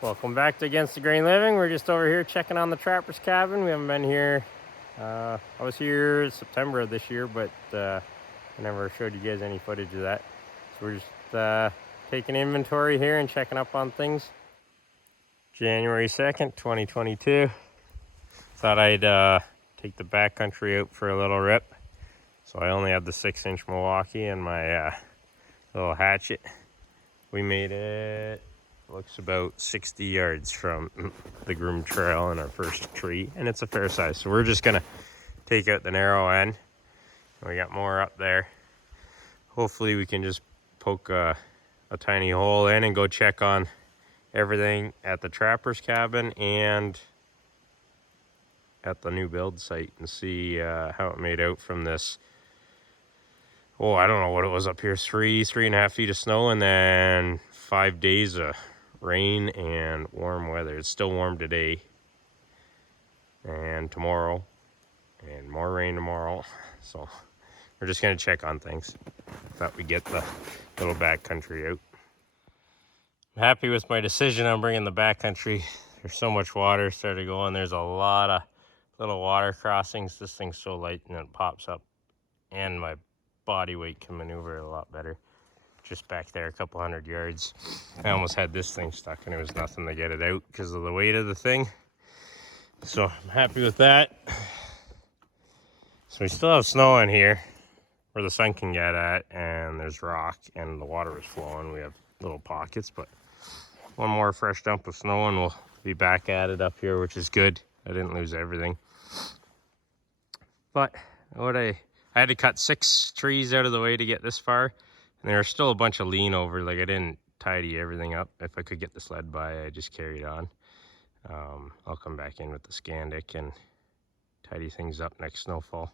Welcome back to Against the Grain Living. We're just over here checking on the Trapper's Cabin. We haven't been here. I was here September of this year, but I never showed you guys any footage of that. So we're just taking inventory here and checking up on things. January 2nd, 2022. Thought I'd take the backcountry out for a little rip. So I only have the 6-inch Milwaukee and my little hatchet. We made it. Looks about 60 yards from the groomed trail in our first tree, and it's a fair size. So we're just gonna take out the narrow end. We got more up there. Hopefully we can just poke a tiny hole in and go check on everything at the Trapper's Cabin and at the new build site and see how it made out from this. Oh, I don't know what it was up here. 3.5 feet of snow, and then 5 days of rain and warm weather. It's still warm today and tomorrow, and more rain tomorrow. So we're just gonna check on things. Thought we'd get the little backcountry out. I'm happy with my decision on bringing the backcountry. There's so much water started going. There's a lot of little water crossings. This thing's so light and it pops up, and my body weight can maneuver a lot better. Just back there a couple 100 yards. I almost had this thing stuck and it was nothing to get it out because of the weight of the thing. So I'm happy with that. So we still have snow in here where the sun can get at, and there's rock and the water is flowing. We have little pockets, but one more fresh dump of snow and we'll be back at it up here, which is good. I didn't lose everything. But I had to cut 6 trees out of the way to get this far. And there was still a bunch of lean over. Like, I didn't tidy everything up. If I could get the sled by, I just carried on. I'll come back in with the Scandic and tidy things up next snowfall.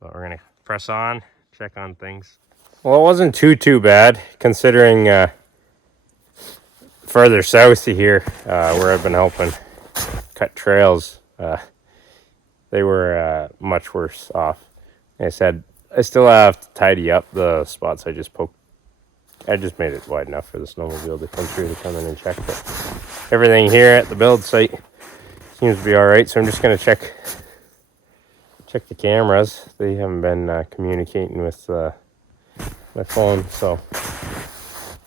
But we're gonna press on, check on things. Well, it wasn't too bad considering further south of here, where I've been helping cut trails. They were much worse off. Like I said, I still have to tidy up the spots I just poked. I just made it wide enough for the snowmobile to come through to come in and check. But everything here at the build site seems to be all right. So I'm just gonna check the cameras. They haven't been communicating with my phone, so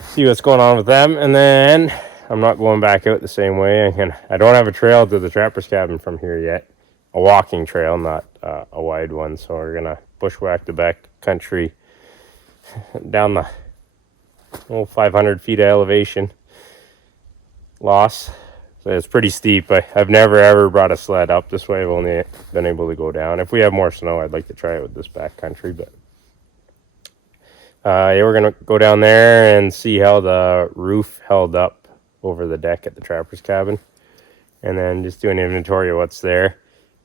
see what's going on with them. And then I'm not going back out the same way. I don't have a trail to the Trapper's Cabin from here yet. A walking trail, not a wide one. So we're gonna bushwhack the back country down the 500 feet of elevation loss. So it's pretty steep. I've never ever brought a sled up this way. I've only been able to go down. If we have more snow, I'd like to try it with this back country. But yeah, we're gonna go down there and see how the roof held up over the deck at the Trapper's Cabin, and then just do an inventory of what's there.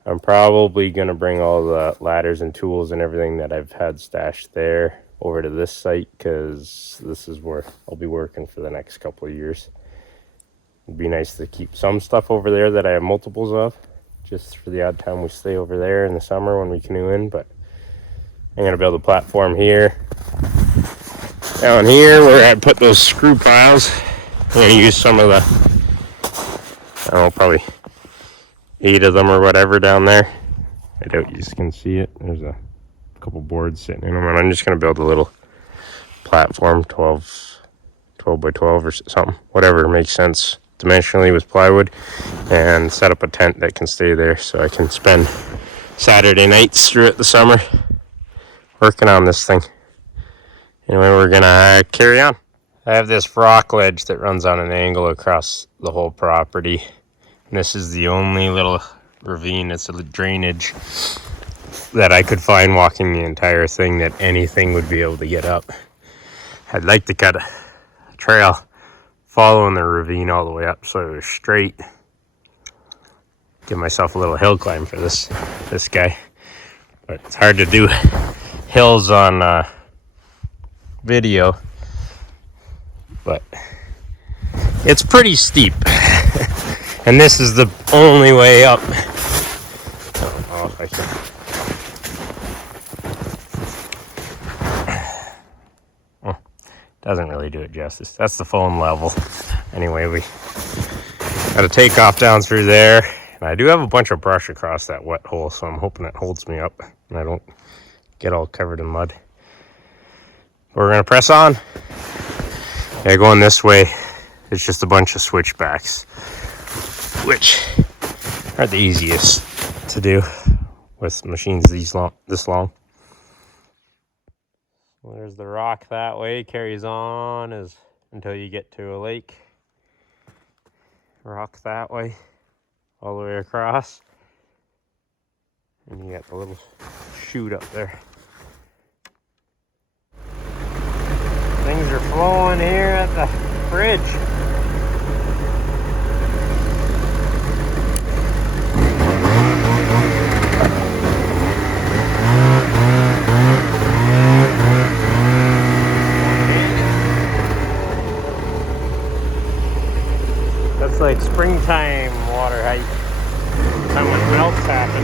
I'm probably going to bring all the ladders and tools and everything that I've had stashed there over to this site, because this is where I'll be working for the next couple of years. It'd be nice to keep some stuff over there that I have multiples of, just for the odd time we stay over there in the summer when we canoe in. But I'm going to build a platform here. Down here where I put those screw piles, I'm going to use some of the, I don't know, probably 8 of them or whatever down there. I doubt you can see it. There's a couple boards sitting in them, and I'm just going to build a little platform, 12 by 12 or something, whatever makes sense dimensionally with plywood, and set up a tent that can stay there so I can spend Saturday nights throughout the summer working on this thing. Anyway, we're going to carry on. I have this rock ledge that runs on an angle across the whole property. And this is the only little ravine, it's a drainage, that I could find walking the entire thing that anything would be able to get up. I'd like to cut a trail following the ravine all the way up so it was straight. Give myself a little hill climb for this guy. But it's hard to do hills on video. But it's pretty steep. And this is the only way up. I don't know if I can. doesn't really do it justice. That's the foam level. Anyway, we got a takeoff down through there. And I do have a bunch of brush across that wet hole, so I'm hoping it holds me up and I don't get all covered in mud. But we're gonna press on. Yeah, going this way, it's just a bunch of switchbacks, which are the easiest to do with machines this long. Well, there's the rock that way, carries on until you get to a lake. Rock that way, all the way across. And you got the little chute up there. Things are flowing here at the bridge. That's like springtime water height. Time when melts happen.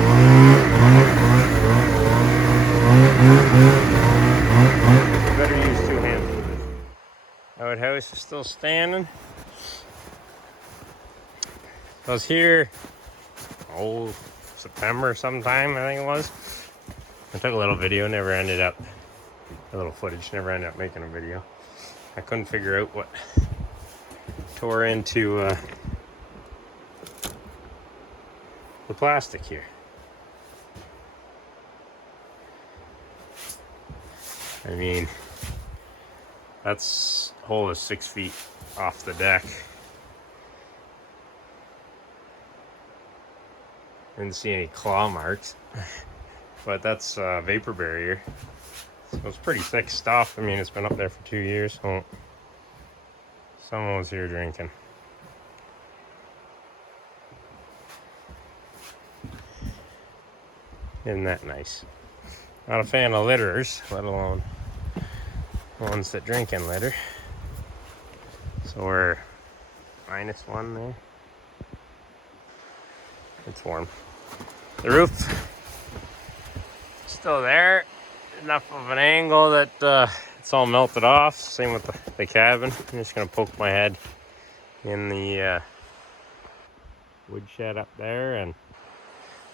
Better use two hands for this. Outhouse is still standing. I was here, September sometime, I think it was. I took a little video, never ended up, a little footage, never ended up making a video. I couldn't figure out what tore into the plastic here. I mean, that's hole is 6 feet off the deck. Didn't see any claw marks, but that's vapor barrier. So it's pretty thick stuff. I mean, it's been up there for 2 years. So someone was here drinking. Isn't that nice? Not a fan of litterers, let alone ones that drink in litter. So we're -1 there. It's warm. The roof still there. Enough of an angle that it's all melted off. Same with the cabin. I'm just gonna poke my head in the woodshed up there and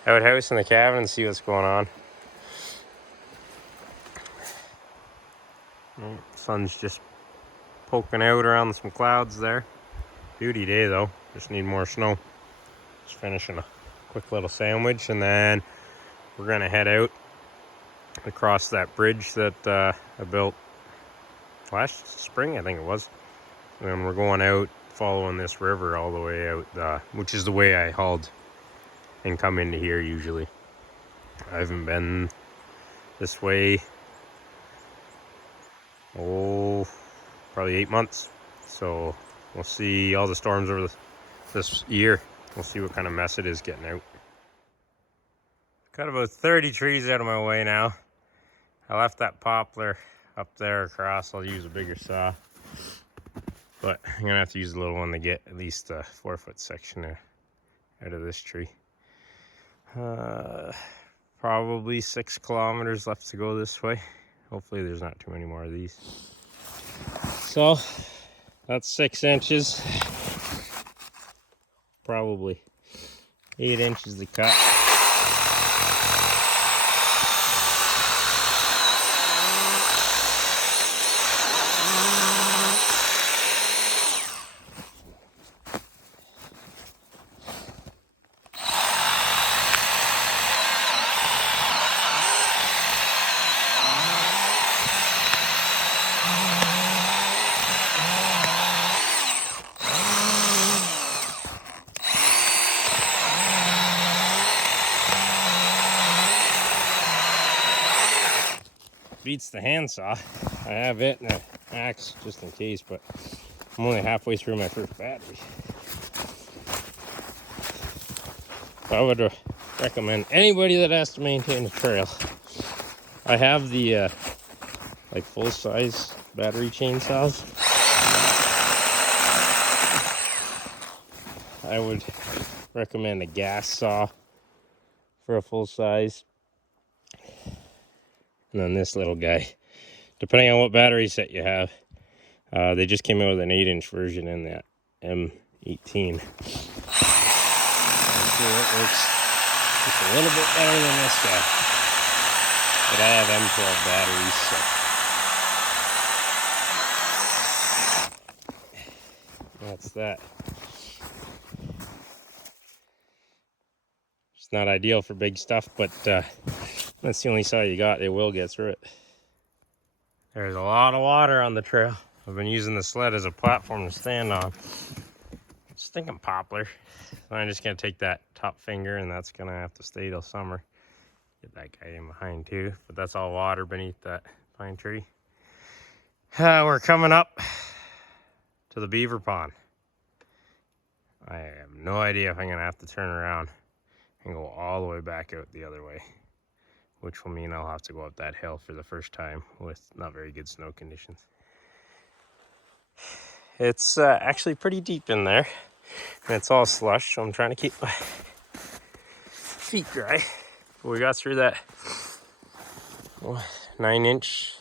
outhouse in the cabin and see what's going on. Sun's just poking out around some clouds there. Beauty day though. Just need more snow. Just finishing a quick little sandwich and then we're gonna head out across that bridge that I built last spring, I think it was. And we're going out following this river all the way out, which is the way I hauled and come into here usually. I haven't been this way, probably 8 months. So we'll see all the storms over this year. We'll see what kind of mess it is getting out. Cut about 30 trees out of my way now. I left that poplar up there across. I'll use a bigger saw. But I'm gonna have to use a little one to get at least a 4-foot section out of this tree. Probably 6 kilometers left to go this way. Hopefully there's not too many more of these. So that's 6 inches. Probably 8 inches to cut. Beats the handsaw. I have it and an axe just in case, but I'm only halfway through my first battery. So I would recommend anybody that has to maintain a trail. I have the like full-size battery chainsaws. I would recommend a gas saw for a full size. And then this little guy, depending on what battery set you have. They just came out with an 8-inch version in that M18. I'm sure it works just a little bit better than this guy. But I have M12 batteries, so that's that. It's not ideal for big stuff, but that's the only saw you got. It will get through it. There's a lot of water on the trail. I've been using the sled as a platform to stand on. Just thinking poplar. So I'm just gonna take that top finger, and that's gonna have to stay till summer. Get that guy in behind too, but that's all water beneath that pine tree. We're coming up to the beaver pond. I have no idea if I'm gonna have to turn around and go all the way back out the other way, which will mean I'll have to go up that hill for the first time with not very good snow conditions. It's actually pretty deep in there, and it's all slush, so I'm trying to keep my feet dry. But we got through that 9-inch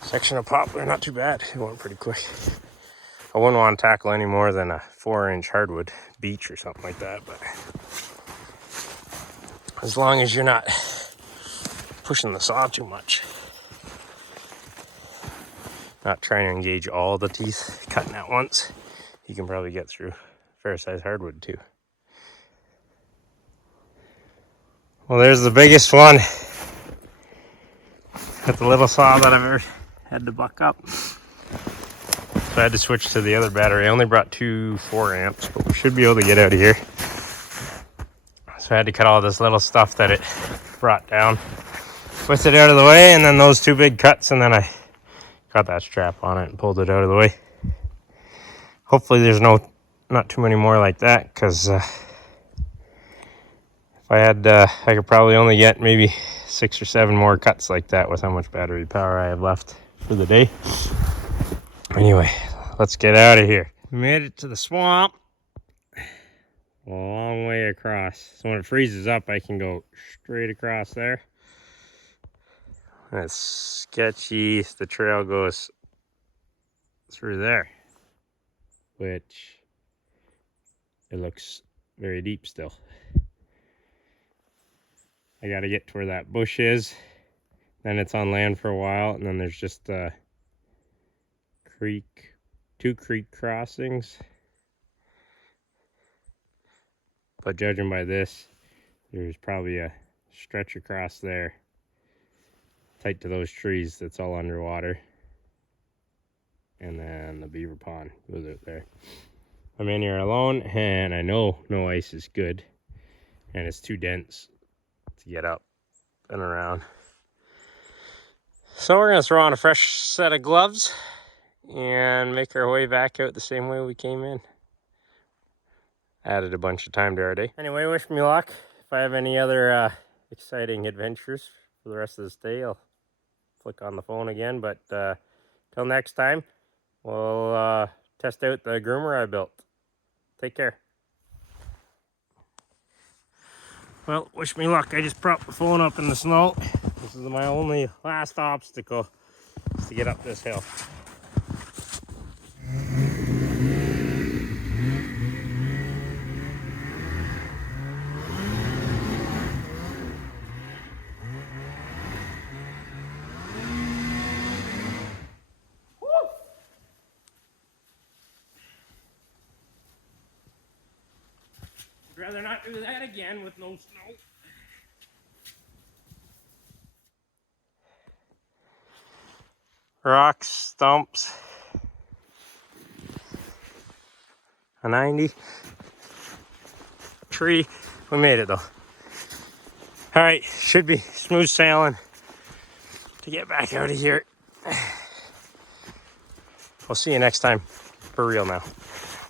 section of poplar, not too bad. It went pretty quick. I wouldn't want to tackle any more than a 4-inch hardwood beech or something like that, but as long as you're not pushing the saw too much, not trying to engage all the teeth cutting at once, you can probably get through fair size hardwood too. Well, there's the biggest one. Got the little saw that I've ever had to buck up. So I had to switch to the other battery. I only brought 2 4 amps, but we should be able to get out of here. So I had to cut all this little stuff that it brought down, twist it out of the way, and then those 2 big cuts, and then I got that strap on it and pulled it out of the way. Hopefully there's not too many more like that, because if I had, I could probably only get maybe 6 or 7 more cuts like that with how much battery power I have left for the day. Anyway, let's get out of here. We made it to the swamp. A long way across. So when it freezes up, I can go straight across there. And it's sketchy. The trail goes through there, which it looks very deep still. I got to get to where that bush is. Then it's on land for a while, and then there's just a creek, 2 creek crossings. But judging by this, there's probably a stretch across there, tight to those trees, that's all underwater. And then the beaver pond goes out there. I'm in here alone, and I know no ice is good, and it's too dense to get up and around. So we're gonna throw on a fresh set of gloves and make our way back out the same way we came in. Added a bunch of time to our day. Anyway, wish me luck. If I have any other exciting adventures for the rest of this day, I'll flick on the phone again. But till next time, we'll test out the groomer I built. Take care. Well, wish me luck. I just propped the phone up in the snow. This is my only last obstacle, is to get up this hill. I'd rather not do that again with no snow. Rocks, stumps. A 90. Tree. We made it though. Alright, should be smooth sailing to get back out of here. We'll see you next time. For real now.